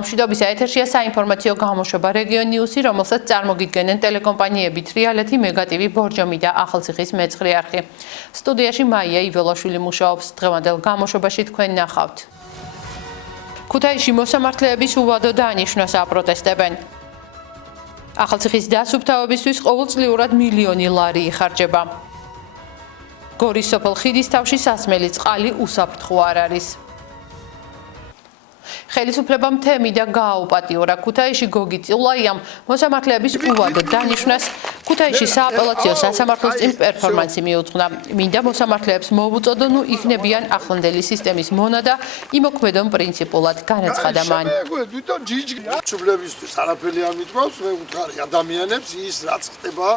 მშვიდობის ეთერშია საინფორმაციო გამოშვება რეგიონნიუსი, რომელსაც წარმოგიდგენენ ტელეკომპანიები თრიალეთი, მეგატივი, ბორჯომი და ახალციხის მეცხრე არხი. სტუდიაში მაია იველაშვილი მუშაობს. დღევანდელ გამოშვებაში თქვენ ნახავთ. ქუთაისში მოსამართლეების უვადოდ დანიშვნას აპროტესტებენ. ახალციხის დასუფთავებისთვის ყოველწლიურად მილიონი ლარი იხარჯება. გორის სოფელ ხიდისთავში სასმელი წყალი უსაფრთხო არ არის. ხელისუფლებამ თემი და გააუპატიურა ქუთაისში გოგი წილაიამ მოსამართლეების უვადოდ დანიშვნას ქუთაისში სააპელაციო სასამართლოს წინ პერფორმანსი მიუძღვნა. მინდა მოსამართლეებს მოუწოდონ იქნებიან ახლანდელი სისტემის მონა და იმოქმედონ პრინციპულად განაცხადა მან. ჩუბლებისთვის არაფერი არ მithავს, მე ვუთხარი ადამიანებს ის რაც ხდება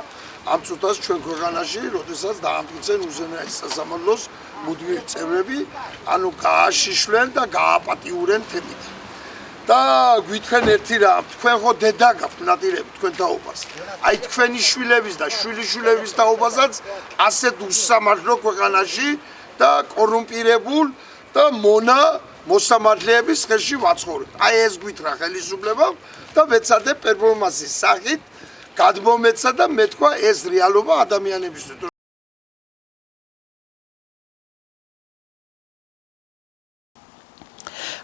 ამ წუთას ჩვენ ქვეყანაში, როდესაც დაამტკიცენ უზენაეს სასამართლოს მუდმივი წევრები, ანუ გააშიშვლენ და გააპატიურენ თემით. და გვითხრენ ერთი რამ, თქვენ ხო დედა გაქვთ ნადირები თქვენ თაობას. აი თქვენი შვილების და შვილიშვილების თაობასაც ასეთ უსამართლო ქვეყანაში და კორუმპირებულ და მონა მოსამართლეების ხელში ვაცხოვრებთ. აი ეს გვითხრა ხელისუფლებამ და ვეცადებ პერფორმანსის სახით გადმომეცა და მეთქვა ეს რეალობა ადამიანებისთვის.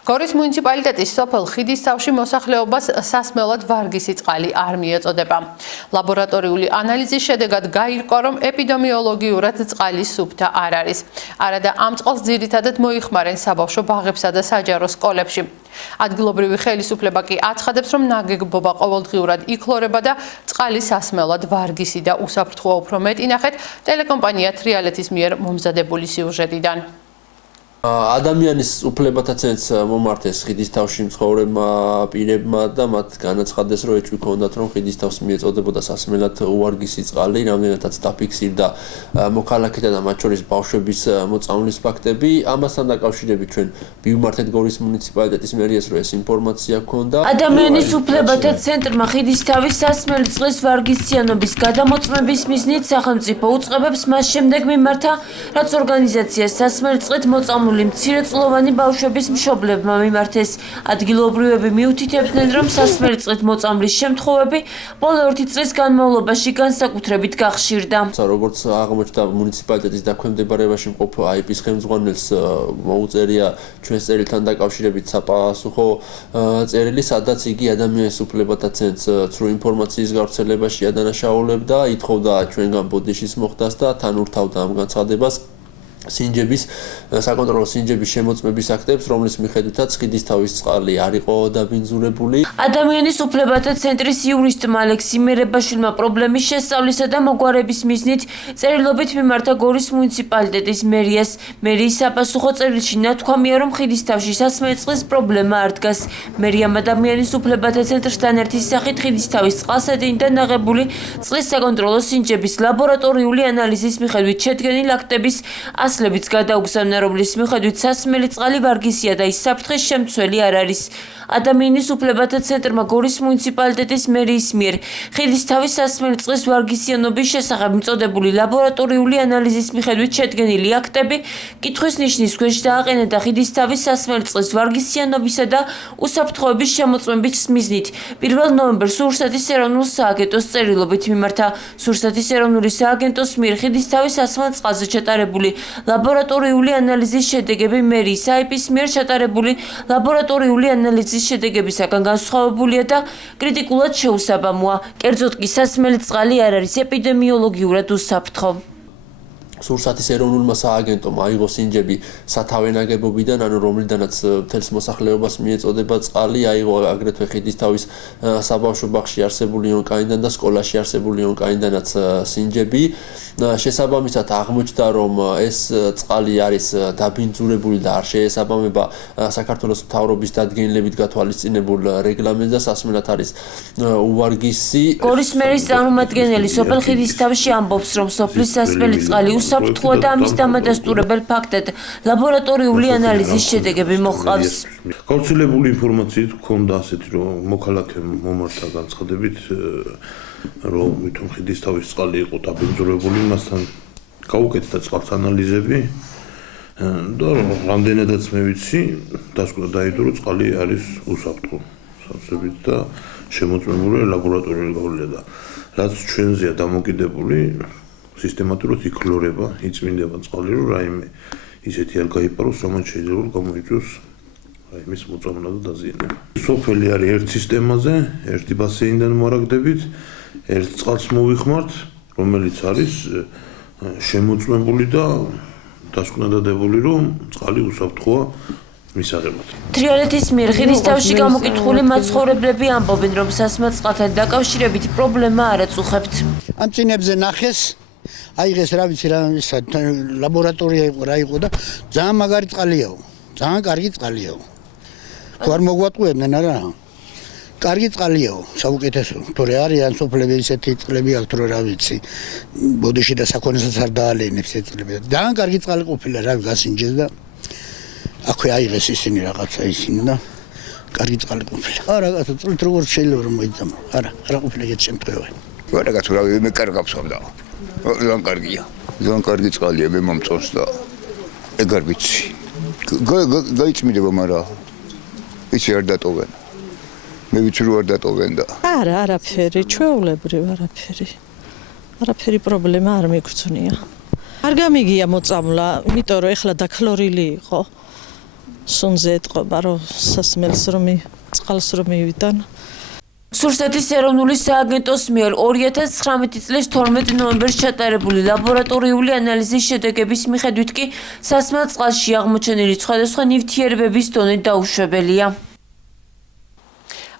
გორის მუნიციპალიტეტის სოფელ ხიდისთავში მოსახლეობას სასმელად ვარგისი წყალი არ მიეწოდება. ლაბორატორიული ანალიზის შედეგად გაირკვა, რომ ეპიდემიოლოგიურად წყალი სუფთა არ არის. არადა ამ წყალს ძირითადად მოიხმარენ საბავშვო ბაღებსა და საჯარო სკოლებში. ადგილობრივი ხელისუფლება კი აცხადებს, რომ ნაგებობა ყოველდღიურად იქლორება და წყალი სასმელად ვარგისი და უსაფრთხოა. უფრო მეტი ნახეთ ტელეკომპანია თრიალეთის მიერ მომზადებული სიუჟეტიდან. ადამიანის უფლებათაცენც მომართეს ხიდისთავში მცხოვრებმა პირებმა და მათ განაცხადეს, რომ ეჭვი ჰქონდათ, რომ ხიდისთავს მიეწოდებოდა სასმელად უვარგისი წყალი, რამდენადაც დაფიქსირდა მოქალაქეთა და მათ შორის ბავშვების მოწამვლის ფაქტები. ამასთან დაკავშირებით ჩვენ ვიმართეთ გორის მუნიციპალიტეტის მერიას, რომ ეს ინფორმაცია ჰქონდა. ადამიანის უფლებათა ცენტრმა ხიდისთავის სასმელი წყლის ვარგისიანობის გადამოწმების მიზნით სახელმწიფო უწყებებს მას შემდეგ მიმართა, რაც ორგანიზაციას სასმელი წყლით მოწამვლის მცირეწლოვანი ბავშვების მშობლებმა მიმართეს. ადგილობრივები მიუთითებდნენ, რომ სასმელი წყლით მოწამვლის შემთხვევები ბოლო 1 წლის განმავლობაში განსაკუთრებით გახშირდა. როგორც აღმოჩნდა მუნიციპალიტეტის დაქვემდებარებაში მყოფ IP-ის ხელმძღვანელს მოუწერია ჩვენს წერილთან დაკავშირებით საპასუხო წერილი, სადაც იგი ადამიანის უფლებათა ცენტრს ცრუ ინფორმაციის გავრცელებაში ადანაშაულებდა, ითხოვდა ჩვენგან ბოდიშის მოხდას და თან ურთავდა ამ განცხადებას სინჯების საკონტროლო სინჯების შემოწმების აქტებს, რომლის მიხედვითაც ხიდისთავის წყალი არ იყო დაბინძურებული. ადამიანის უფლებათა ცენტრის იურისტმა ალექსი მერებაშვილმა პრობლემის შესწავლისა და მოგვარების მიზნით წერილობით მიმართა გორის მუნიციპალიტეტის მერიას. მერიის საპასუხო წერილში ნათქვამია, რომ ხიდისთავში სასმელი წყლის პრობლემა არ დგას. მერიამ ადამიანის უფლებათა ცენტრთან ერთი სახით ხიდისთავის წყალსადენიდან აღებული წყლის საკონტროლო სინჯების ლაბორატორიული ანალიზის მიხედვით შედგენილ აქტების ასლებიც გადაუგზავნა, რომლის მიხედვით სასმელი წყალი ვარგისია და ის საფრთხის შემცველი არ არის. ადამიანის უფლებათა ცენტრმა გორის მუნიციპალიტეტის მერიის მიერ ხიდისთავის სასმელი წყლის ვარგისიანობის შესახებ მიწოდებული ლაბორატორიული ანალიზის მიხედვით შედგენილი აქტები კითხვის ნიშნის ქვეშ დააყენა და ხიდისთავის სასმელი წყლის ვარგისიანობისა და უსაფრთხოების შემოწმების მიზნით 1 ნოემბერს სურსათის ეროვნულ სააგენტოს წერილობით მიმართა. სურსათის ეროვნული სააგენტოს მიერ ხიდისთავის სასმელ წყალზე ჩატარებული ლაბორატორიული ანალიზის შედეგები მერიის IP-ის მიერ ჩატარებული ლაბორატორიული ანალიზის შედეგებისაგან განსხვავებულია და კრიტიკულად შეუსაბამოა. კერძოდ კი სასმელი წყალი არ არის ეპიდემიოლოგიურად უსაფრთხო. სურსათის ეროვნულმა სააგენტომ აიღო სინჯები სათავე ნაგებობიდან, ანუ რომლიდანაც მთელს მოსახლეობას მიეწოდება წყალი, აიღო აგრეთვე ხიდისთავის საბავშვო ბაღში არსებული ონკაიდან და სკოლაში არსებული ონკაიდანაც სინჯები. შესაბამისად აღმოჩნდა, რომ ეს წყალი არის დაბინძურებული და არ შეესაბამება საქართველოს მთავრობის დადგენილებით გათვალისწინებულ რეგლამენტს და სასმელად არის უვარგისი. გორის მერის წარმომადგენელი სოფელ ხიდისთავში ამბობს, რომ სოფლის სასმელი წყალი უსაფრთხოა და ამის დამადასტურებელ ფაქტად ლაბორატორიული ანალიზის შედეგები მოჰყავს. გავრცელებული ინფორმაციით ჰქონდა ასეთი, რომ მოქალაქემ მომართა განცხადებით, რომ მithom ხიდისთავის წყალი იყო დაბინძურებული, მასთან გაუკეთდა წყალს ანალიზები და რამდენადაც მე ვიცი, დასკვნა დაიდო, რომ წყალი არის უსაფრთხო. სავსებით და შემოწმებული ლაბორატორიული გავლენა და რაც ჩვენზეა დამოკიდებული სისტემატურად იკლორება, იწმინდება წყალი, რომ რაიმე ისეთი არ გაიპაროს, რომელიც შეიძლება გამოიწვიოს რაიმის მოწამვლა და დაზიანება. სოფელი არის ერთ სისტემაზე, ერთი ბასეინიდან მოარაგდებით, ერთ წყალს მოვიხმართ, რომელიც არის შემოწმებული და დასკვნადადებული, რომ წყალი უსაფრთხოა მისაღებად. თრიალეთის მიერ ხიდისთავში გამოკითხული მაცხოვრებლები ამბობენ, რომ სასმელ წყალთან დაკავშირებით პრობლემა არ აწუხებთ. ამ წინებზე ნახეს, აიღეს რა ვიცი რა ლაბორატორია იყო რა იყო და ძალიან მაგარი წყალიაო, ძალიან კარგი წყალიაო. თუ არ მოგვატყუებდნენ არა? კარგი წყალიაო, საუკეთესო. თორე არიან სოფლები ისეთი წყლები აქვთ, რომ რა ვიცი, ბოდიში და საქონელსაც არ დაალენებს ეს წყლები. ძალიან კარგი წყალი ყოფილა, რა გასინჯეს და აქვე აიღეს ისინი რაღაცა ისინი და კარგი წყალი ყოფილა. არა, რაღაცა წლით როგორ შეიძლება რომ მოიძამა. არა ყოფილა ეს შემთხვევა. არა კაცო რა მე კარგავსავდა. ძალიან კარგია. ძალიან კარგი წყალია მე მომწონს და ეგ არ ვიცი. გაიწმინდება, მაგრამ იცი არ დატოვენ. მე ვიცი რომ არ დატოვენ და არა არაფერი ჩვეულებრივ არაფერი პრობლემა არ მიგწნია. არ გამიგია მოწამვლა, იმიტომ რომ ეხლა დაქლორილი იყო. სუნზე ეთყობა რომ სასმელს რომ წყალს რომ მივიდან. სურსეთის ეროვნული სააგენტოს მიერ 2019 წლის 12 ნოემბერს ჩატარებული ლაბორატორიული ანალიზის შედეგების მიხედვით კი სასმელ წყალში აღმოჩენილი სხვადასხვა ნივთიერებების დონე დაუშვებელია.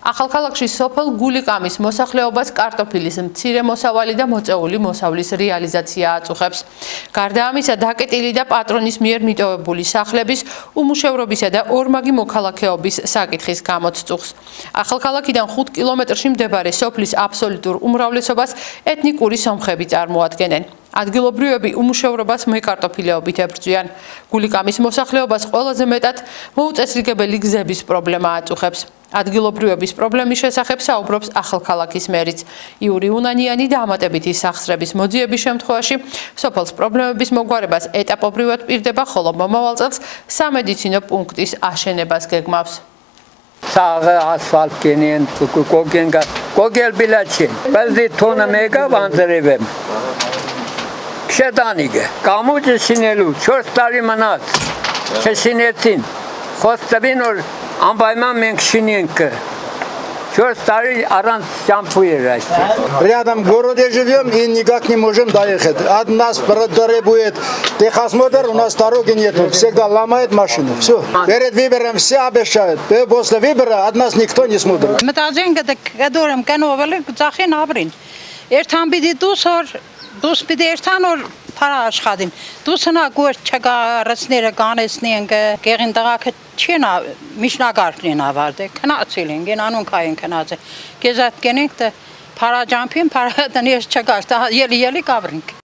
ახალქალაქში სოფელ გულიკამის მოსახლეობას კარტოფილის მცირე მოსავალი და მოწეული მოსავლის რეალიზაცია აწუხებს. გარდა ამისა, დაკეტილი და პატრონის მიერ მიტოვებული სახლების უმუშევრობისა და ორმაგი მოქალაქეობის საკითხის გამოც წუხს. ახალქალაქიდან 5 კილომეტრში მდებარე სოფლის აბსოლუტურ უმრავლესობას ეთნიკური სომხები წარმოადგენენ. ადგილობრივები უმუშევრობას მეკარტოფილეობით ებრძვიან. გულიკამის მოსახლეობას ყველაზე მეტად მოუწესრიგებელი გზების პრობლემა აწუხებს. ადგილობრივების პრობლემის შესახებ საუბრობს ახალქალაქის მერიც. იური უნანიანი დამატებითი სახსრების მოძიების შემთხვევაში სოფელს პრობლემების მოგვარებას ეტაპობრივად პირდება, ხოლო მომავალ წელს სამედიცინო პუნქტის აშენებას გეგმავს. ასფალტ კენიან კოგელ ბილაჩენ. ბალდი თონა მეგა ვანძრებემ. შედანიგე. გამოჩინելու ჩორტარი მანაც. შეშინեցին. ხოსტაბინორ Амбайма меньшиненько. Чё старый аранс шампуер. Рядом в городе живем и никак не можем доехать. От нас требует техосмотр, у нас дороги нет. Всегда ломает машину. Все. Перед выбором все обещают. После выбора от нас никто не смотрит. Դուս պիտի երթան որ փարա աշխատին դուս հնա գոր չկա ռեսները կանեսնին գեղին տղաքը չենա միջնակարգին ավարտե քնացել են գենանուն կային քնացե գեզատ կենենք դե փարա ջամփին փարա տնես չկա ելի կավրինք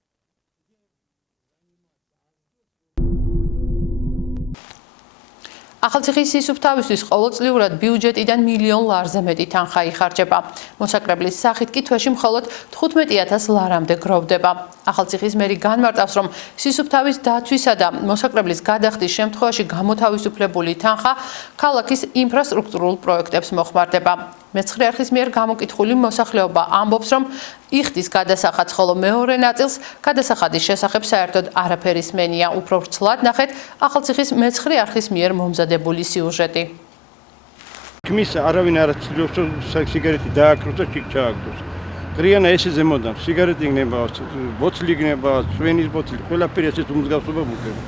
ახალციხის სასუფთავებისთვის ყოველწლიურად ბიუჯეტიდან მილიონ ლარზე მეტი თანხა იხარჯება. მოსაკრებლის სახით კი თვეში მხოლოდ 15000 ლარამდე გროვდება. ახალციხის მერი განმარტავს, რომ სასუფთავის დაცვისა და მოსაკრებლის გადახდის შემთხვევაში გამოთავისუფლებული თანხა ქალაქის ინფრასტრუქტურულ პროექტებს მოხმარდება. მეცხრე არხის მიერ გამოკითხული მოსახლეობა ამბობს, რომ იხდის გადასახადს, ხოლო მეორე ნაწილს გადასახადის შესახებ საერთოდ არაფერი სმენია. უფრო ვრცლად ნახეთ ახალციხის მეცხრე არხის მიერ მომზადებული სიუჟეტი. ქმის არავინ არ ცდილობს სიგარეტი დააკროს და ჩიქ ჩააგდოს. ღრიანა ესე ზემოდან სიგარეტი იქნება, ბოთლი იქნება, სვენის ბოთლი, ყველაფერი ესეც უმსგავსობა მუქება.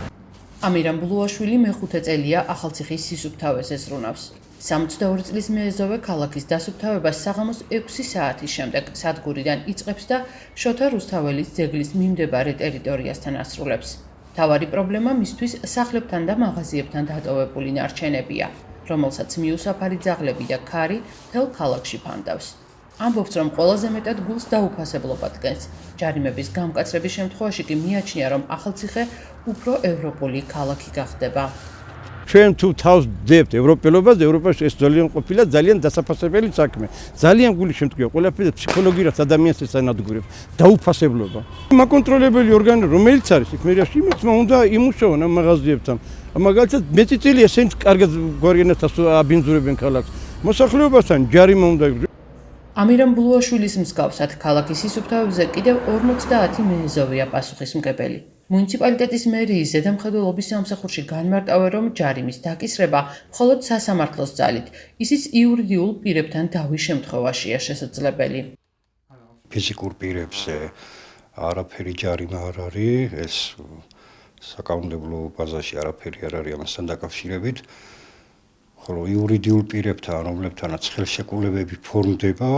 ამირან ბლუაშვილი მეხუთე წელია ახალციხის სასუფთავეს ესწრუნავს. 62 წლის მეეზოვე ქალაქის დასუფთავებას საღამოს 6 საათის შემდეგ სადგურიდან იწყებს და შოთა რუსთაველის ძეგლის მიმდებარე ტერიტორიასთან ასრულებს. თავარი პრობლემა მისთვის სახლებთან და მაღაზიებთან დატოვებული ნარჩენებია, რომელსაც მიუსაფარი ძაღლები და ქარი მთელ ქალაქში ფანდავს. ამბობს, რომ ყველაზე მეტად გულს დაუფასებლობა დგენს. ჯარიმების გამკაცრების შემთხვევაში კი მიაჩნია, რომ ახალციხე უფრო ევროპული ქალაქი გახდება. ჩვენ თუ თავს დებთ ევროპელობას, ევროპაში ეს ძალიან ყოფილა ძალიან დასაფასებელი საქმე. ძალიან გული შემთხვევაა, ყველაფერი ფსიქოლოგიურად ადამიანს ესანადგურებს. დაუფასებლობა. მაკონტროლებელი ორგანო რომელიც არის იქ მერიაში იმით უნდა იმუშაონ ამ მაღაზიებთან. მაგალითად მეტი წელი ესენს კარგად გვარიანებას აბინძურებენ ქალაქს. მოსახლეობასთან ჯარიმა უნდა ამირან ბლუაშვილის მსგავსად ქალაქის სისუფთავებზე კიდევ 50 მეეზოვია პასუხისმგებელი. მუნიციპალიტეტის მერიის ზედამხედველობის სამსახურში განმარტავენ, რომ ჯარიმის დაკისრება მხოლოდ სასამართლოს ძალით, ისიც იურიდიულ პირებთან დავის შემთხვევაშია შესაძლებელი. ფიზიკურ პირებზე არაფერი ჯარიმა არ არის, ეს საკანონმდებლო ბაზაში არაფერი არ არის ამასთან დაკავშირებით. ხოლო იურიდიულ პირებთან, რომლებთანაც ხელშეკრულებები ფორმდება,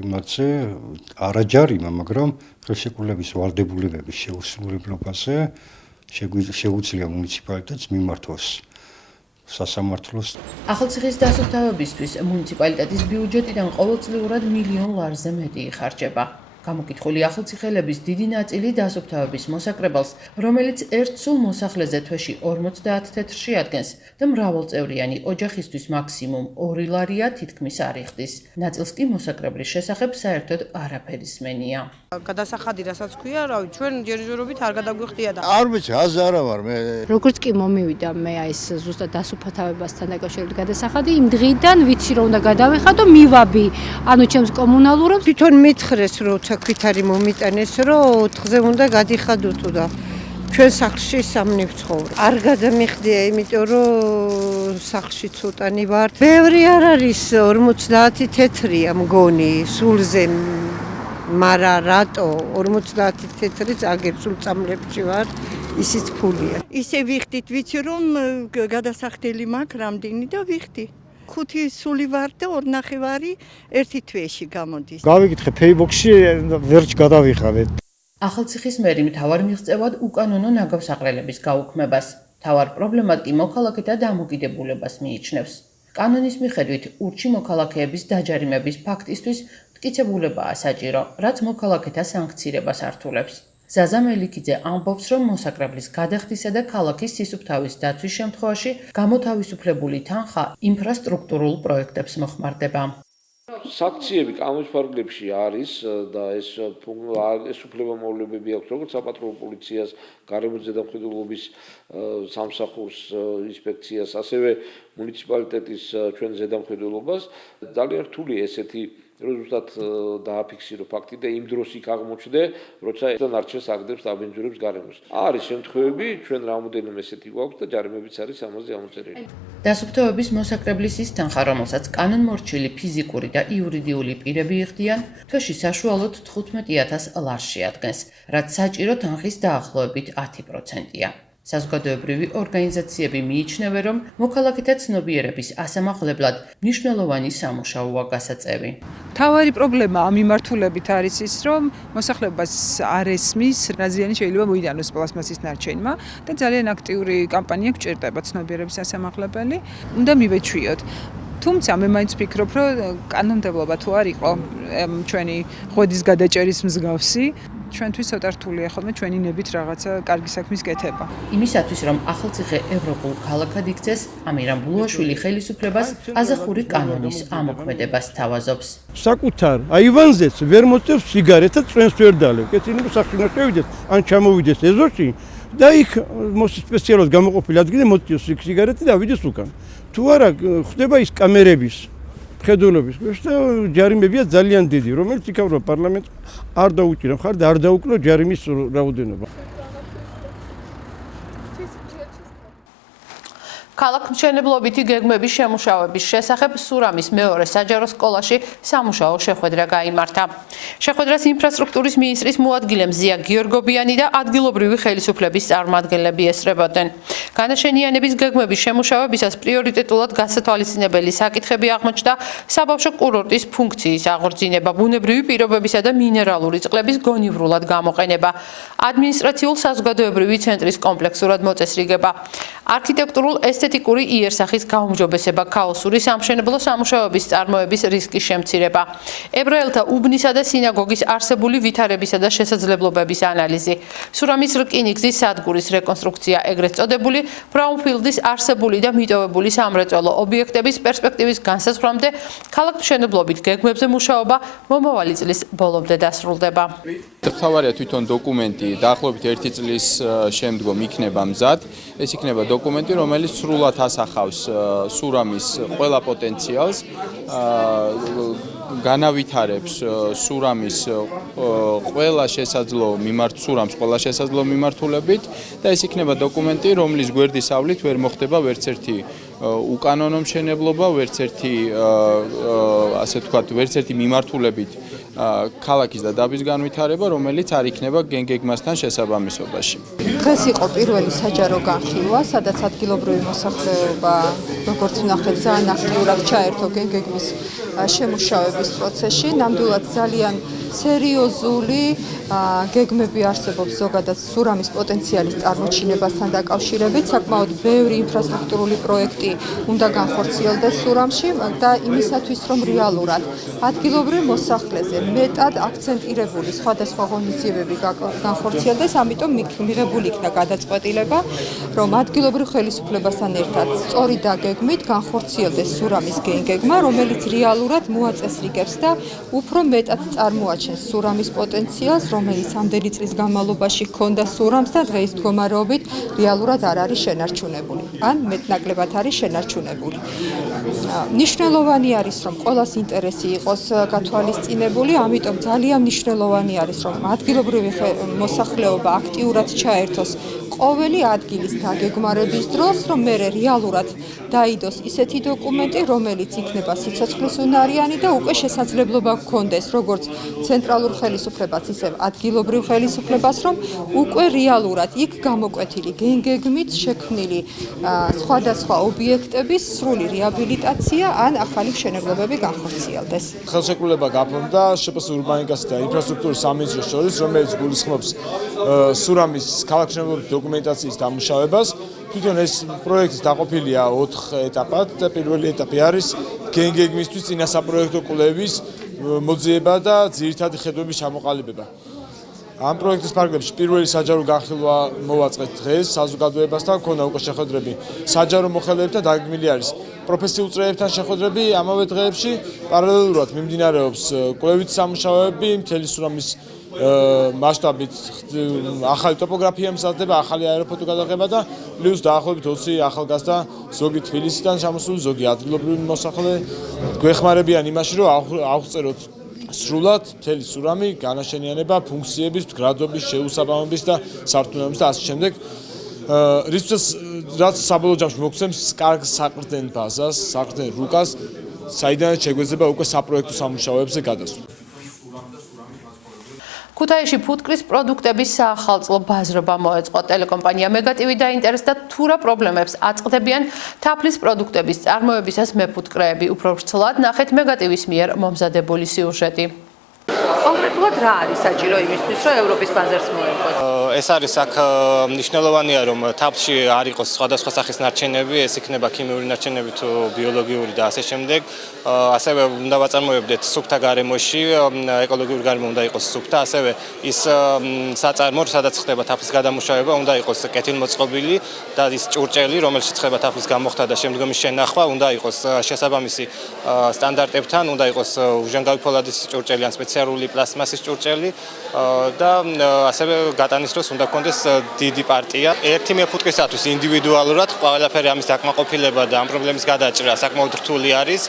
იმათზე არა ჯარიმა, მაგრამ ხელშეკრულების ვალდებულებების შეუსრულებლობაზე შეუძლია მუნიციპალიტეტს მიმართოს სასამართლოს. ახალციხის დასუფთავებისთვის მუნიციპალიტეტის ბიუჯეტიდან ყოველწლიურად მილიონ ლარზე მეტი იხარჯება. გამოკითხული ახალციხელების დიდი ნაწილი დასუფთავების მოსაკრებელს, რომელიც ერთ სულ მოსახლეზე თვეში 50 თეთრში ადგენს და მრავალწევრიანი ოჯახისთვის მაქსიმუმ 2 ლარია თითქმის არ იხდის. ნაწილს კი მოსაკრებლის შესახებ საერთოდ არაფერი სმენია. გადასახადი რასაც ქვია, რავი, ჩვენ ჯერჯერობით არ გადაგვიხდია და არ ვიცი, აზ არა ვარ მე. როგორც კი მომივიდა მე ეს ზუსტად დასუფთავებასთან დაკავშირებით გადასახადი, იმ დღიდან ვიცი რომ უნდა გადავიხადო მივაბი, ანუ ჩემს კომუნალურებს თვითონ მითხრეს როცა ქვით არის მომიტანეს, რომ 4-ზე უნდა გადიხადოთ და ჩვენ სახლში სამნი ვცხოვრობ. არ გადამიხდია, იმიტომ რომ სახლში ცოტანი ვარ. ბევრი არ არის 50 თეთრია მგონი სულზე. მარა რატო 50 თეთრიც აგერ სულ წამლებში ვარ, ისიც ფულია. ისე ვიხდით, ვიცი რომ გადასახდელი მაქვს რამდენი და ვიხდი. 5 სული ვარ და 2.5 ვარი ერთი თვეში გამოდის. გავიკითხე ფეიბოქსში ვერჩ გადავიხადე. ახალციხის მერი მთავარ მიღწევად უკანონო ნაგავსაყრელების გაუქმებას. მთავარ პრობლემად კი მოქალაქეთა დამოკიდებულებას მიიჩნევს. კანონის მიხედვით ურჩი მოქალაქეების დაჯარიმების ფაქტისთვის მტკიცებულებაა საჭირო, რაც მოქალაქეთა სანქცირებას ართულებს. ზაზა მელიქიძე ამბობს, რომ მოსაკრებლის გადახდისა და ქალაქის სისუფთავის დაცვის შემთხვევაში გამოთავისუფლებული თანხა ინფრასტრუქტურულ პროექტებს მოხმარდება. Საქციები კანონისფარგლებში არის და ეს უფლებამოვლენები აქვს როგორც საპატრულო პოლიციას, გარემოს ზედამხედველობის სამსახურს, ინსპექციას, ასევე მუნიციპალიტეტის ჩვენ ზედამხედველობას. ძალიან რთული ესეთი რომ ზუსტად დააფიქსირო ფაქტი და იმ დროს იქ აღმოჩნდე, როცა არჩევს აგდებს დაბინძურებს გარემოს. არის შემთხვევები, ჩვენ რამოდენიმე ესეთი გვაქვს და ჯარიმებიც არის ამაზე ამოწერილი. დასუფთავების მოსაკრებლის ის თანხა, რომელსაც კანონმორჩილი ფიზიკური და იურიდიული პირები იხდიან, თვეში საშუალოდ 15,000 ლარში ადგენს, რაც საჭირო თანხის დაახლოებით 10%-ია. საზოგადოებრივი ორგანიზაციები მიიჩნევენ, რომ მოქალაქეთა ცნობიერების ასამაღლებლად მნიშვნელოვანი სამუშაოა გასაწევი. მთავარი პრობლემა ამ მიმართულებით არის ის, რომ მოსახლეობას არ ესმის, რა ზიანი შეიძლება მოიტანოს პლასმასის ნარჩენმა და ძალიან აქტიური კამპანია გჭირდება ცნობიერების ასამაღლებელი. უნდა მივეჩვიოთ. თუმცა მე მაინც ვფიქრობ, რომ კანონმდებლობა თუ არ იყო ჩვენი ღვედის გადაჭერის მსგავსი, ჩვენთვის ცოტა რთულია ხოლმე ჩვენი ნებით რაღაცა კარგი საქმის კეთება. იმისათვის, რომ ახალციხე ევროპულ ქალაქად იქცეს, ამირან ბლუაშვილი ხელისუფლებას აზახური კანონის ამოქმედებას თავაზობს. საკუთარ აივანზეც ვერ მოწევს სიგარეტა, წვენს ვერ დალევ. კეთილი სახში შევიდეს, ან ჩამოვიდეს ეზოში და იქ სპეციალურად გამოყოფილი ადგილზე მოწევს სიგარეტი და ავიდეს უკან. თუ არა ხდება ის კამერების ხედულობის და ჯარიმებია ძალიან დიდი, რომელიც იქავრა პარლამენტს არ დაუჭირა მხარ და არ დაუკლო ჯარიმის რაოდენობა. ქალაქმშენებლობითი გეგმების შემუშავების შესახებ სურამის მეორე საჯარო სკოლაში სამუშაო შეხვედრა გაიმართა. შეხვედრას ინფრასტრუქტურის მინისტრის მოადგილე მზია გიორგობიანი და ადგილობრივი ხელისუფლების წარმომადგენლები ესწრებოდნენ. განაშენიანების გეგმების შემუშავებისას პრიორიტეტულად გასათვალისწინებელი საკითხები აღმოჩნდა საბავშვო კურორტის ფუნქციის აღორძინება, ბუნებრივი პირობებისა და მინერალური წყლების გონივრულად გამოყენება, ადმინისტრაციულ საზოგადოებრივი ცენტრის კომპლექსურად მოწესრიგება, არქიტექტურულ ესთეტიკური იერსახის გაუმჯობესება, ქაოსური სამშენებლო სამუშაოების წარმოების რისკის შემცირება, ებრაელთა უბნისა და სინაგოგის არსებული ვითარებისა და შესაძლებლობების ანალიზი, სურამის რკინიგზის სადგურის რეკონსტრუქცია, ეგრეთ წოდებული ბრაუნფილდის არსებული და მიტოვებული სამრეწველო ობიექტების პერსპექტივის განსაზღვრამდე ქალაქმშენებლობით გეგმებზე მუშაობა მომავალი წლის ბოლომდე დასრულდება. მთავარია თვითონ დოკუმენტი დაახლოებით 1 წლის შემდგომ იქნება მზად. ეს იქნება დოკუმენტი, რომელიც სრულად ასახავს სურამის ყველა პოტენციალს, განავითარებს სურამის ყველა შესაძლო სურამს ყველა შესაძლო მიმართულებით და ეს იქნება დოკუმენტი, რომლის გვერდისავლით ვერ მოხდება ვერც ერთი უკანონო მშენებლობა, ვერც ერთი ასე ვთქვათ, ვერც ერთი მიმართულებით ქალაქის და დაბის განვითარება, რომელიც არ იქნება გენგეგმასთან შესაბამისობაში. დღეს იყო პირველი საჯარო განხილვა, სადაც ადგილობრივი მოსახლეობა, როგორც ნახეთ, ძალიან აქტიურად ჩაერთო გენგეგმის შემუშავების პროცესში. ნამდვილად ძალიან სერიოზული გეგმები არსებობს ზოგადად სურამის პოტენციალის წარმოჩინებასთან დაკავშირებით. საკმაოდ ბევრი ინფრასტრუქტურული პროექტი უნდა განხორციელდეს სურამში და იმისათვის, რომ რეალურად ადგილობრივ მოსახლეზე მეტად აქცენტირებული სხვადასხვა ღონისძიებები განხორციელდეს, ამიტომ მიღებული იქნა გადაწყვეტილება, რომ ადგილობრივ ხელისუფლებასთან ერთად სწორი დაგეგმით განხორციელდეს სურამის გენგეგმა, რომელიც რეალურად მოაწესრიგებს და უფრო მეტად წარმოაჩენს სურამის პოტენციალს, რომელიც ამდენი წლის განმავლობაში ჰქონდა სურამს და დღეის მდგომარეობით რეალურად არ არის შენარჩუნებული. ან მეტნაკლებად არის შენარჩუნებული. მნიშვნელოვანი არის, რომ ყველას ინტერესი იყოს გათვალისწინებული, ამიტომ ძალიან მნიშვნელოვანი არის, რომ ადგილობრივი მოსახლეობა აქტიურად ჩაერთოს ყოველი ადგილის დაგეგმარების დროს, რომ მერე რეალურად დაიდოს ისეთი დოკუმენტი, რომელიც იქნება სიცოცხლისუნარიანი და უკვე შესაძლებლობა გქონდეს როგორც ცენტრალურ ხელისუფლებას, ისე ადგილობრივ ხელისუფლებას, რომ უკვე რეალურად იქ გამოკვეთილი გენგეგმით შექმნილი სხვადასხვა ობიექტების სრული რეაბილიტაცია ან ახალი მშენებლობები განხორციელდეს. ხელშეკრულება გაფორმდა შპს ურბანიკასა და ინფრასტრუქტურის სამინისტროს შორის, რომელიც გულისხმობს სურამის ქალაქმშენებლობის დოკუმენტაციის დამუშავებას. თვითონ ეს პროექტი დაყოფილია 4 ეტაპად და პირველი ეტაპი არის გენგეგმისთვის წინასაპროექტო კვლევის მოძიება და ძირითადი ხედვების ჩამოყალიბება. ამ პროექტის ფარგლებში პირველი საჯარო განხილვა მოვაწყეთ დღეს საზოგადოებასთან, ქონა უკვე შეხვედრები საჯარო მოხელეებთან, დაგეგმილი არის პროფესიულ წრეებთან შეხვედრები ამავე დღეებში. პარალელურად მიმდინარეობს კვლევით სამუშაოები მთელი სურამის მასშტაბით, ახალი ტოპოგრაფია მზადდება, ახალი აეროპორტი გადაღება და პლუს დაახლოებით 20 ახალგაზრდა, ზოგი თბილისიდან ჩამოსული, ზოგი ადგილობრივი მოსახლე გვეხმარებიან იმაში, რომ ავწეროთ სრულად მთელი სურამი, განაშენიანება, ფუნქციების, მდგრადობის, შეუსაბამობის და სართულების და ასე შემდეგ. რაც საბოლოო ჯამში მოგცემს კარგ საყრდენ ბაზას, საყრდენ რუკას, საიდანაც შეგვეძლება უკვე საპროექტო სამუშაოებზე გადასვლა. ქუთაისში ფუტკრის პროდუქტების საახალწლო ბაზრობა მოეწყო. ტელეკომპანია მეგატივი დაინტერესდა თუ რა პრობლემებს აწყდებიან თაფლის პროდუქტების წარმოებისას მეფუტკრეები. უფრო ვრცლად ნახეთ მეგატივის მიერ მომზადებული სიუჟეტი. კონკრეტულად რა არის საჭირო იმისთვის, რომ ევროპის ბაზარს მოერგოთ? ეს არის აქ მნიშვნელოვანია, რომ თაფლში არ იყოს სხვადასხვა სახის ნარჩენები, ეს იქნება ქიმიური ნარჩენები თუ ბიოლოგიური და ასე შემდეგ. ასევე უნდა ვაწარმოებდეთ სუფთა გარემოში, ეკოლოგიური გარემო უნდა იყოს სუფთა, ასევე ის საწარმო, სადაც ხდება თაფლის გადამუშავება, უნდა იყოს კეთილმოწყობილი და ის ჭურჭელი, რომელშიც ხდება თაფლის გამოხდა და შემდგომი შენახვა, უნდა იყოს შესაბამისი სტანდარტებთან, უნდა იყოს უჟანგავი ფოლადის ჭურჭელი ან სპეციალური პლასმასის ჭურჭელი და ასევე გატანის დროს უნდა გქონდეს დიდი პარტია. ერთი მეფუტკრისათვის ინდივიდუალურად ყველაფერი ამის დაკმაყოფილება და ამ პრობლემის გადაჭრა საკმაოდ რთული არის.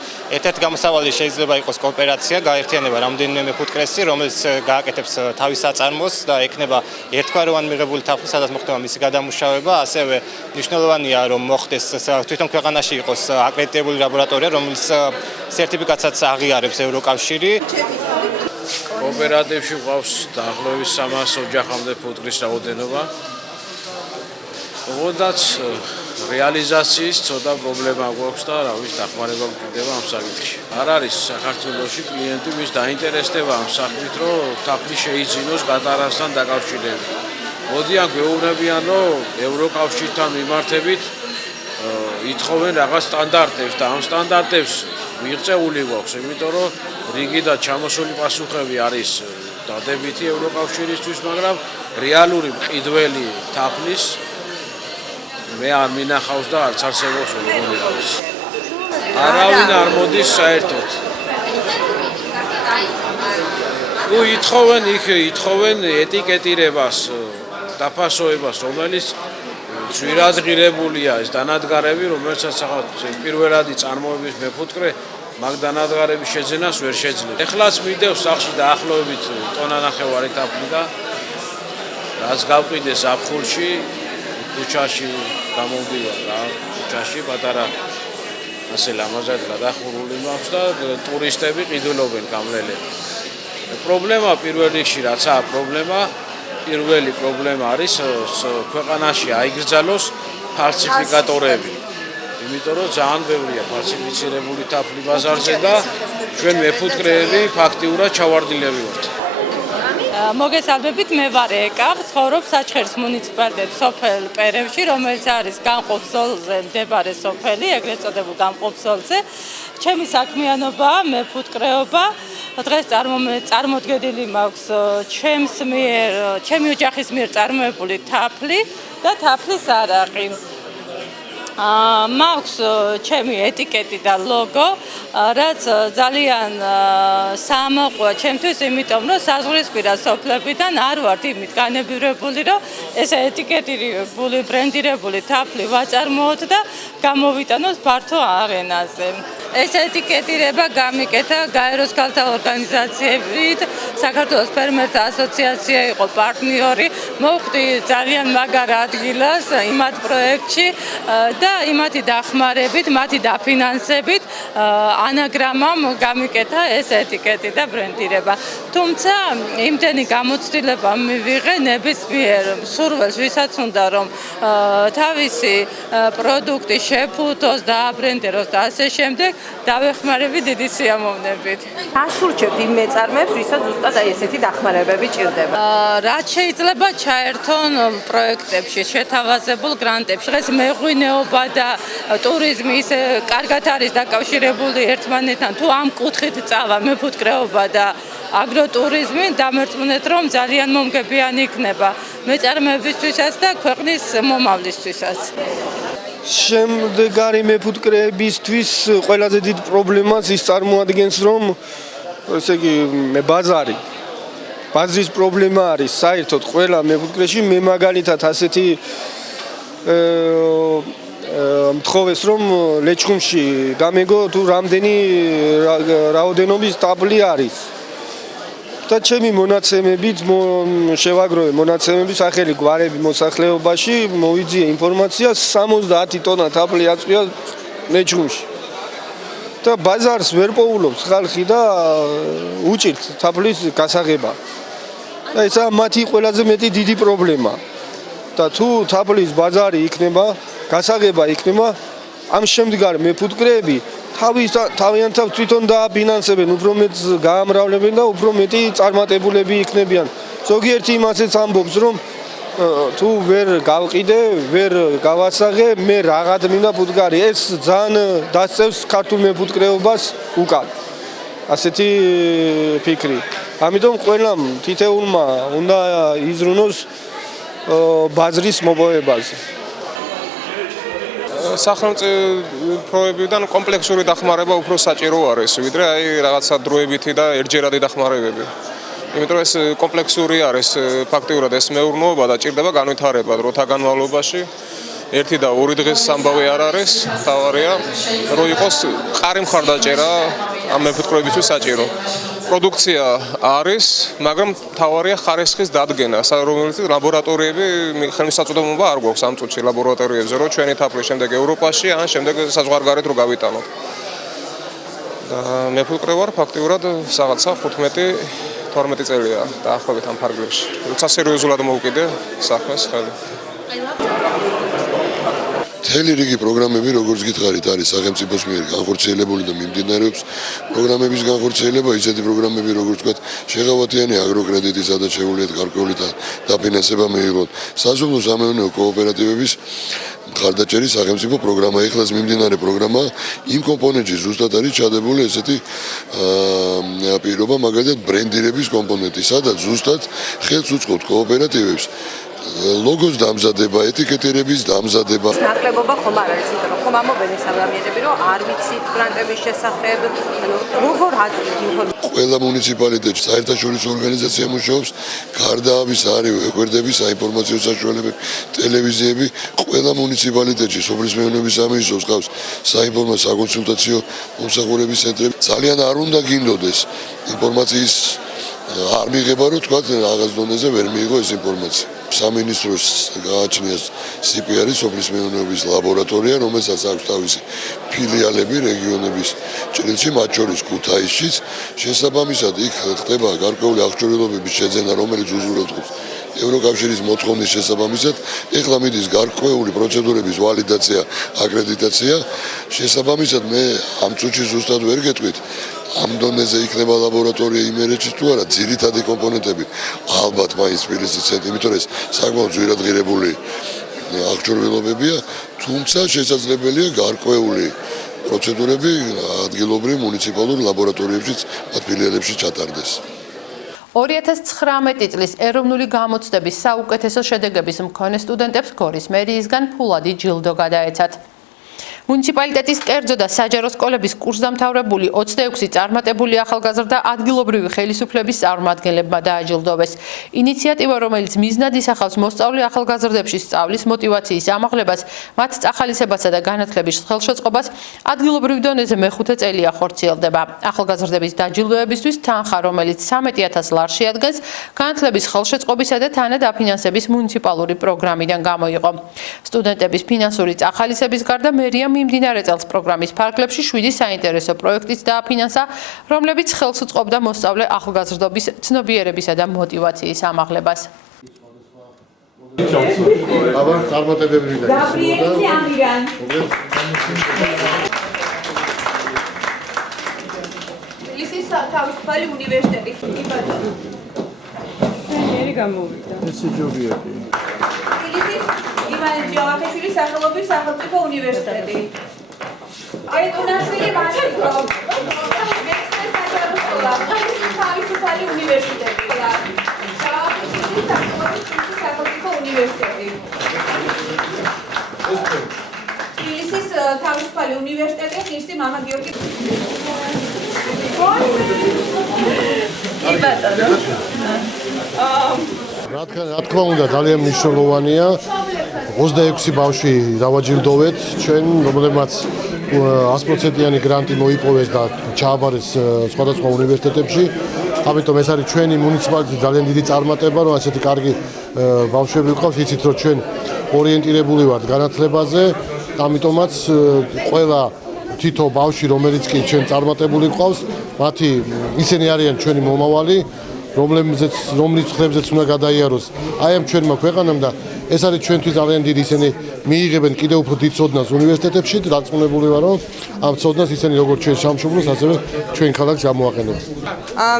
ერთ-ერთი გამოსავალი შეიძლება იყოს კოოპერაცია, გაერთიანება რამდენიმე მეფუტკრესი, რომელიც გააკეთებს თავის საწარმოს და ექნება ერთგვაროვანი მიღებული თაფლი, სადაც მოხდება მისი გადამუშავება. ასევე მნიშვნელოვანია, რომ მოხდეს თვითონ ქვეყანაში იყოს აკრედიტებული ლაბორატორია, რომელიც სერტიფიკატსაც აღიარებს ევროკავშირი. კოოპერატივში გვყავს დაახლოებით 300 ოჯახამდე ფუტკრის რაოდენობა. ოღონდაც რეალიზაციის ცოტა პრობლემა გვაქვს და რა ვიცი, დახმარება გვჭირდება ამ საკითხში. არ არის საქართველოში კლიენტი, ვის დაინტერესდება ამ საქმით, რომ თაფლი შეიძინოს გატარასთან დაკავშირებით. მოდიან გვეუბნებიან, რომ ევროკავშირთან მიმართებით ითხოვენ რაღაც სტანდარტებს და ამ სტანდარტებს მიღწეული გვაქვს, იმიტომ რომ რიგიდან ჩამოსული პასუხები არის დადებითი ევროკავშირისთვის, მაგრამ რეალური მყიდველი თაფლის მე არ მინახავს და არც არსებობს ევროპაში. არავინ არ მოდის საერთოდ. ნუ ითხოვენ ეტიკეტირებას, დაფასოებას, რომელიც ძვირადღირებულია ეს დანადგარები, რომელსაც ახლა პირველადი წარმოების მეფუტკრე მაგ დანადგარების შეძენას ვერ შეძლებს. ეხლაც მიდევს სახში დაახლოებით ტონა ნახევარი თაფლი და რაც გავყიდეს აფხულში, ქუჩაში გამოვდივარ რა, ქუჩაში პატარა ასე ლამაზად გადახურული მაქვს და ტურისტები ყიდულობენ გამლელები. პრობლემა პირველ რიგში რაცაა პრობლემა, პირველი პრობლემა არის ქვეყანაში აიგრძალოს ფალსიფიკატორები. იმიტომ რომ ძალიან ბევრია ფალსიფიცირებული თაფლი ბაზარზე და ჩვენ მეფუტკრეები ფაქტიურად ჩავარდილები ვართ. მოგესალმებით, მე ვარ ეკა, ვცხოვრობ საჩხერის მუნიციპალიტეტის სოფელ პერევში, რომელიც არის გამყოფ-ზოლზე მდებარე სოფელი, ეგრეთ წოდებულ გამყოფ-ზოლზე. ჩემი საქმიანობაა მეფუტკრეობა. დღეს წარმოდგენილი მაქვს ჩემი ოჯახის მიერ წარმოებული თაფლი და თაფლის არაყი. მაქვს ჩემი ეტიკეტი და ლოგო, რაც ძალიან სამოყვა ჩემთვის, იმიტომ რომ საზღვრისპირა სოფლებიდან არ ვართ იმით განებირებული, რომ ეს ეტიკეტირებული, ბრენდირებული თაფლი ვაწარმოოთ და გამოვიტანოთ ფართო არენაზე. ეს ეტიკეტირება გამიკეთა გაეროს ქალთა ორგანიზაციებით, საქართველოს ფერმერთა ასოციაცია იყო პარტნიორი, მოვხდი ძალიან მაგარ ადგილას იმათ პროექტში და იმათი დახმარებით, მათი დაფინანსებით ანაგრამამ გამიკეთა ეს ეტიკეტი და ბრენდირება. თუმცა იმდენი გამოცდილება მივიღე ნებისმიერ სურვილს, ვისაც უნდა რომ თავისი პროდუქტი შეფუთოს, დააბრენდეროს და ასე შემდეგ, დავეხმარები დიდი სიამოვნებით. ასურჩებთ იმ მეწარმეებს, ვისაც ზუსტად აი ესეთი დახმარებები ჭირდება. რაც შეიძლება ჩაერთონ პროექტებში, შეთავაზებულ გრანტებში. დღეს მეღვინეობა და ტურიზმი ისე კარგად არის დაკავშირებული ერთმანეთთან, თუ ამ კუთხით წავა მეფუტკრეობა და აგროტურიზმი, დამერწმუნეთ რომ ძალიან მომგებიანი იქნება მეწარმეებისთვისაც და ქვეყნის მომავლისთვისაც. შემდგარი მეფუტკრეებისთვის ყველაზე დიდ პრობლემას ის წარმოადგენს, რომ ესე იგი ბაზრის პრობლემა არის საერთოდ ყველა მეფუტკრეში. მე მაგალითად ასეთი მთხოვეს რომ ლეჩხუმში გამეგო თუ რამდენი რაოდენობის თაფლი არის. და ჩემი მონაცემებით შევაგროვე მონაცემები სახელი გვარები მოსახლეობაში, მოვიძიე ინფორმაცია 70 ტონა თაფლი აწვია ლეჩხუმში. და ბაზარს ვერ პოულობს ხალხი და უჭირთ თაფლის გასაღება. და ესა მათი ყველაზე მეტი დიდი პრობლემა. და თუ თაფლის ბაზარი იქნება, გასაღება იქნება, ამ შემდგარ მეფუტკრეები თავიანთავს თვითონ დააფინანსებენ, უფრო მეტს გაამრავლებენ და უფრო მეტი წარმატებულები იქნებიან. ზოგიერთი იმასაც ამბობს, რომ თუ ვერ გავყიდე, ვერ გავასაღე, მე რაღაც მინდა ფუტკარი. ეს ძალიან დასწევს ქართულ მეფუტკრეობას უკან. ასეთი ფიქრი. ამიტომ ყველამ თითეულმა უნდა იზრუნოს ბაზრის მოპოვებაზე. სახელმწიფოებიდან კომპლექსური დახმარება უფრო საჭირო არის, ვიდრე აი რაღაცა დროებითი და ერთჯერადი დახმარებები. იმიტომ ეს კომპლექსური არის ფაქტიურად ეს მეურნეობა და ჭირდება განვითარება დროთა განმავლობაში. ერთი და ორი დღის ამბავი არ არის, თავარია რომ იყოს ყარი მხარდაჭერა ამ მეფუტკრეებისთვის საჭირო. პროდუქცია არის, მაგრამ თავარია ხარისხის დადგენა, რომელიც ლაბორატორიები ხელმისაწვდომობა არ გვაქვს ამ წუთში ლაბორატორიებზე, რომ ჩვენი თაფლი შემდეგ ევროპაში, ან შემდეგ საზღვარგარეთ რო გავიტანოთ. და მეფუტკრე ვარ ფაქტიურად რაღაცა 15-12 წელია დაახლოებით ამ ფარგლებში. როცა სერიოზულად მოვუკიდე საქმეს ხელი. მთელი რიგი პროგრამები, როგორც გითხარით, არის სახელმწიფოს მიერ განხორციელებული და მიმდინარეობს პროგრამების განხორციელება, ისეთი პროგრამები, როგორც ვთქვათ, შეღავათიანი აგროკრედიტის სადაც შეუძლიათ გარკვეული დაფინანსება მიიღოთ. სასოფლო-სამეურნეო კოოპერატივების მხარდაჭერის სახელმწიფო პროგრამა, ეხლაც მიმდინარე პროგრამა, იმ კომპონენტში ზუსტად არის ჩადებული ესეთი პირობა, მაგალითად ბრენდირების კომპონენტი, სადაც ზუსტად ხელს უწყობთ კოოპერატივებს ლოგოს დამზადება, ეტიკეტირების დამზადება. ნაკლებობა ხომ არ არის, იმიტომ რომ ხომ ამობენ ეს ადამიანები, რომ არ ვიცით გრანტების შესახებ, როგორ აწვდით ინფორმაციას. ყველა მუნიციპალიტეტში საერთაშორისო ორგანიზაცია მუშაობს, გარდა ამის არის ეკვერდები, საინფორმაციო საშუალებები, ტელევიზიები, ყველა მუნიციპალიტეტში სოფლის მეურნეობის სამინისტროს ყავს საინფორმაციო საკონსულტაციო მომსახურების ცენტრები. ძალიან არ უნდა გინდოდეს ინფორმაციის არ მიიღება, რომ თქვა რაღაც დონეზე ვერ მიიღო ეს ინფორმაცია. სამინისტროს გააჩნია CPR სოფლის მეურნეობის ლაბორატორია, რომელსაც აქვს თავისი ფილიალები რეგიონების ჭრილში, მათ შორის ქუთაისშიც. შესაბამისად, იქ ხდება გარკვეული აღჭურვილობების შეძენა, რომელიც უზურელთხოვს ევროკავშირის მოთხოვნის შესაბამისად. ეხლა მიდის გარკვეული პროცედურების ვალიდაცია, აკრედიტაცია. შესაბამისად, მე ამ წუთში ზუსტად ვერ გეტყვით. ამ დონეზე იქნება ლაბორატორია იმერეთში თუ არა, ძირითადი კომპონენტები ალბათ მაინც თბილისის ცენტრი, იმიტომ რომ ეს საკმაოდ ძვირადღირებული აღჭურვილობებია, თუმცა შესაძლებელია გარკვეული პროცედურები ადგილობრივ მუნიციპალურ ლაბორატორიებშიც, მათ ფილიალებში ჩატარდეს. 2019 წლის ეროვნული გამოცდების საუკეთესო შედეგების მქონე სტუდენტებს გორის მერიისგან ფულადი ჯილდო გადაეცათ. მუნიციპალიტეტის კერძო და საჯარო სკოლების კურსდამთავრებული 26 წარმატებული ახალგაზრდა ადგილობრივი ხელისუფლების წარმომადგენლებმა დააჯილდოვეს. ინიციატივა, რომელიც მიზნად ისახავს მოსწავლე ახალგაზრდებში სწავლის მოტივაციის ამაღლებას, მათ წახალისებასა და განათლების ხელშეწყობას, ადგილობრივ დონეზე მეხუთე წელია ხორციელდება. ახალგაზრდების დაჯილდოებისთვის თანხა, რომელიც 13,000 ლარს შეადგენს, განათლების ხელშეწყობისა და თანადაფინანსების მუნიციპალური პროგრამიდან გამოიყო. სტუდენტების ფინანსური წახალისების გარდა მერია მიმდინარე წელს პროგრამის ფარგლებში 7 საინტერესო პროექტიც დააფინანსა, რომლებიც ხელს უწყობდა მოსწავლე ახალგაზრდობის ცნობიერებისა და მოტივაციის ამაღლებას. თბილისის თავისუფალი უნივერსიტეტი. თბილისის ივანე ჯავახიშვილის სახელობის სახელმწიფო უნივერსიტეტი. ეტუნაშვილი მანიკო. მეცხრე საჯარო სკოლა. თბილისის თავისუფალი უნივერსიტეტი. ჯავახიშვილის სახელმწიფო უნივერსიტეტი. თბილისის თავისუფალი უნივერსიტეტი ღირსი მამა გიორგი. რა თქმა უნდა, ძალიან მნიშვნელოვანია. 26 ბავშვი დავაჯილდოვეთ ჩვენ, რომლებმაც 100%-იანი გრანტი მოიპოვეს და ჩააბარეს სხვადასხვა უნივერსიტეტებში. ამიტომ ეს არის ჩვენი მუნიციპალიტეტის ძალიან დიდი წარმატება, რომ ასეთი კარგი ბავშვები ვყავს. იცით, რომ ჩვენ ორიენტირებული ვართ განათლებაზე, ამიტომაც ყველა თითო ბავშვი, რომელიც კი ჩვენ წარმატებული ვყავს, მათი ისინი არიან ჩვენი მომავალი, რომლის ხლებზეც უნდა გადაიაროს აი ამ ჩვენმა ქვეყანამ და ეს არის ჩვენთვის ძალიან დიდი, ისინი მიიღებენ კიდევ უფრო დიდ ცოდნას უნივერსიტეტებში, დარწმუნებული ვარ, რომ ამ ცოდნას ისინი როგორც ჩვენ სამშობლოს, ასევე ჩვენ ქალაქს გამოაყენებთ.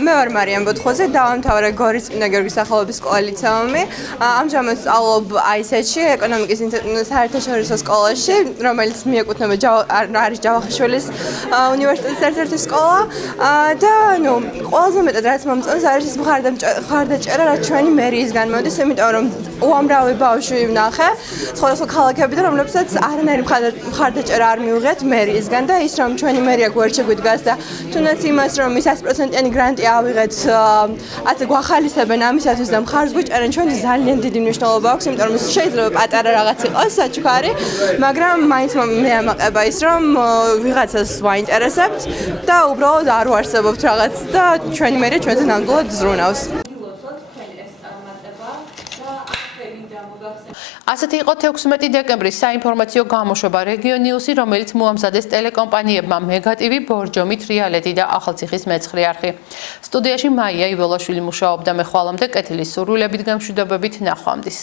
მე ვარ მარიამ ბოთხოზე, დავამთავრე გორის წმინდა გიორგის სახელობის სკოლა ლიცეუმი. ამჟამად სწავლობ AIST-ში, ეკონომიკის საერთაშორისო სკოლაში, რომელიც მიეკუთვნება არის ჯავახიშვილის უნივერსიტეტის ერთ-ერთი სკოლა და ყველაზე მეტად რაც მომწონს არის ის მხარდაჭერა, რაც ჩვენი მერიისგან მოდის, იმიტომ რომ უამრავი ბავშვი ვნახე, სხვადასხვა ქალაქები და რომლებსაც არანაირი მხარდაჭერა არ მიუღიათ მერიისგან და ის რომ ჩვენი მერია გვერდში გვიდგას და თუნდაც იმას რომ ის 100%-იანი გრანტი ავიღეთ, ასე გვახალისებენ ამისათვის და მხარს გვიჭერენ, ჩვენთვის ძალიან დიდი მნიშვნელობა აქვს, იმიტომ რომ შეიძლება პატარა რაღაც იყოს საჩუქარი, მაგრამ მაინც მე ამაყება ის რომ ვიღაცას ვაინტერესებთ და უბრალოდ არ ვარსებობთ რაღაც და ჩვენი მერია ჩვენზე ნამდვილად ზრუნავს. ასეთი იყო 16 დეკემბრის საინფორმაციო გამოშვება რეგიონNews-ი, რომელიც მოამზადეს ტელეკომპანიებმა მეგატივი, ბორჯომი, თრიალეთი და ახალციხის მეცხრე არხი. სტუდიაში მაია იველაშვილი მუშაობდა, მე ხვალამდე კეთილის სურვილებით, გამშვიდობებით, ნახვამდის.